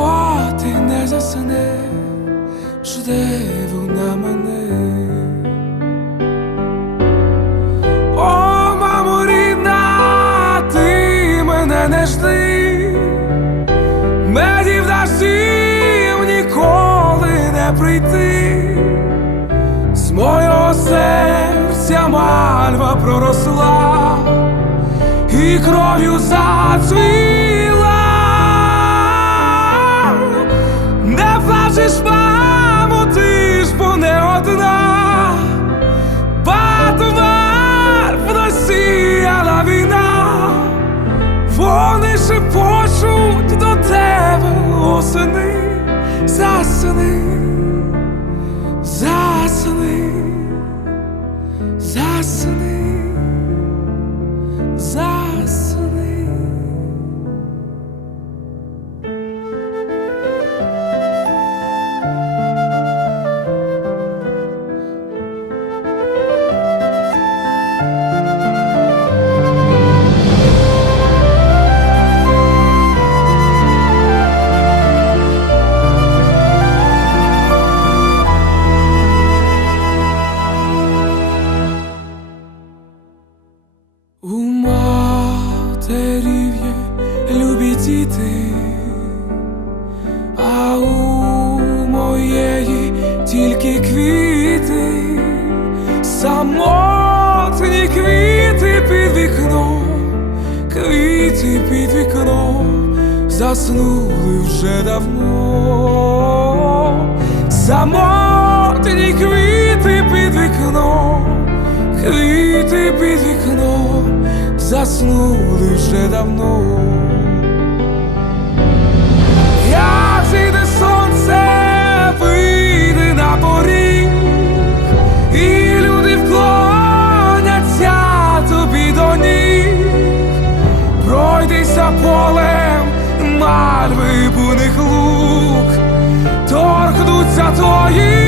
мати не засне, жде вона мене. О, мамо рідна, ти мене не жди, медів дощів ніколи не прийти, з мого серця мальва проросла і кров'ю зацвіла. Засни, засни, засни, заснули вже давно, самотні квіти під вікном. Квіти під вікном заснули вже давно. 化作雨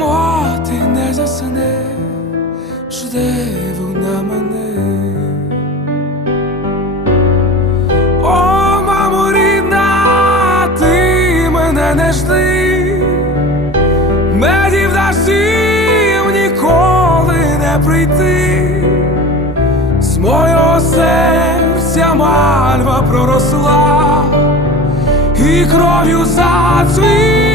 мати не засне, жде вона мене. О, мамо рідна, ти мене не жди, медів дощів ніколи не прийти, з мого серця мальва проросла і кров'ю зацвіла.